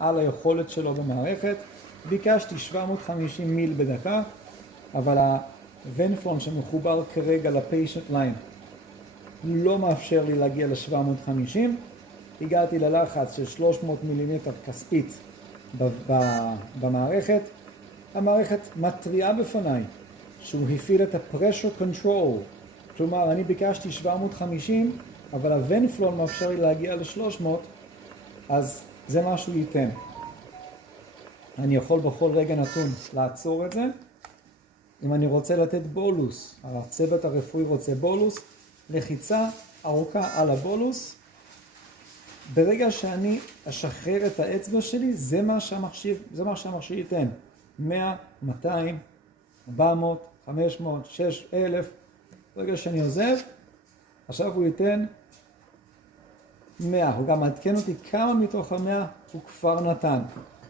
על היכולת שלו במערכת. ביקשתי 750 מיל בדקה, אבל הוונפלון שמחובר כרגע לפיישנט ליין לא מאפשר לי להגיע ל-750. הגעתי ללחץ של 300 מילימטר כספית במערכת. המערכת מטריעה בפניי שהוא הפעיל את ה-pressure control. כלומר, אני ביקשתי 750, אבל הוונפלון מאפשר לי להגיע ל-300, אז זה מה שהוא ייתן. אני יכול בכל רגע נתון לעצור את זה. אם אני רוצה לתת בולוס, הצוות הרפואי רוצה בולוס, לחיצה ארוכה על הבולוס. ברגע שאני אשחרר את האצבע שלי, זה מה שהמכשיר ייתן. 100, 200, 400, 500, 6,000. ברגע שאני עוזב, עכשיו הוא ייתן 100. הוא גם מעדכן אותי כמה מתוך ה-100 הוא כבר נתן.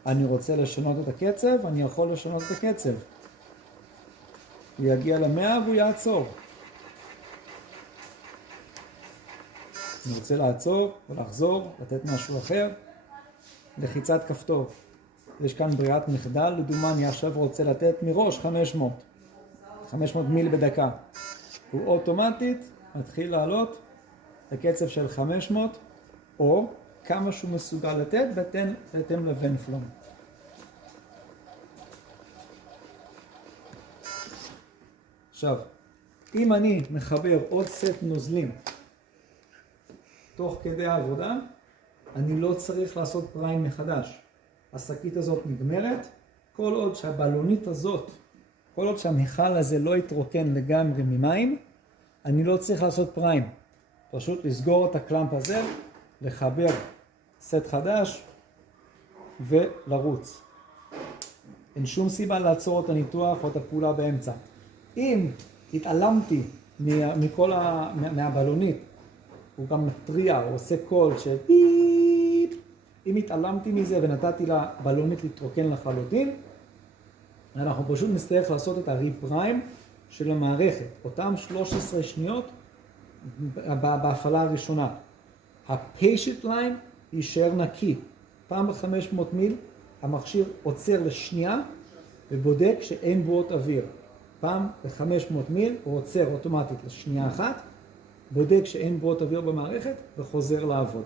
אני רוצה לשנות את הקצב, אני יכול לשנות את הקצב. הוא יגיע ל-100 והוא יעצור. אני רוצה לעצור ולחזור, לתת משהו אחר. לחיצת כפתור. יש כאן ברירת מחדל, לדוגמה אני עכשיו רוצה לתת מראש 500 מיל בדקה. הוא אוטומטית מתחיל לעלות לקצב של 500, או כמה שהוא מסוגל לתת בהתאם לוונפלון. עכשיו, אם אני מחבר עוד סט נוזלים תוך כדי העבודה, אני לא צריך לעשות פריים מחדש. השקית הזאת נגמרת, כל עוד שהבלונית הזאת, כל עוד שהמכל הזה לא יתרוקן לגמרי ממים, אני לא צריך לעשות פריים. פשוט לסגור את הקלאמפ הזה, לחבר סט חדש ולרוץ. אין שום סיבה לעצור את הניתוח או את הפעולה באמצע. אם התעלמתי מהבלונית, הוא גם מטריע, הוא עושה קול של ביפ. אם התעלמתי מזה ונתתי לבלונית להתרוקן לחלוטין, אנחנו פשוט נצטרך לעשות את הריפריים של המערכת. אותם 13 שניות בהפעלה הראשונה. הפיישנט ליין יישאר נקי. פעם ב-500 מיל המכשיר עוצר לשנייה ובודק שאין בועות אוויר. פעם ב-500 מיל הוא עוצר אוטומטית לשנייה אחת, בודק שאין בועות אוויר במערכת וחוזר לעבוד.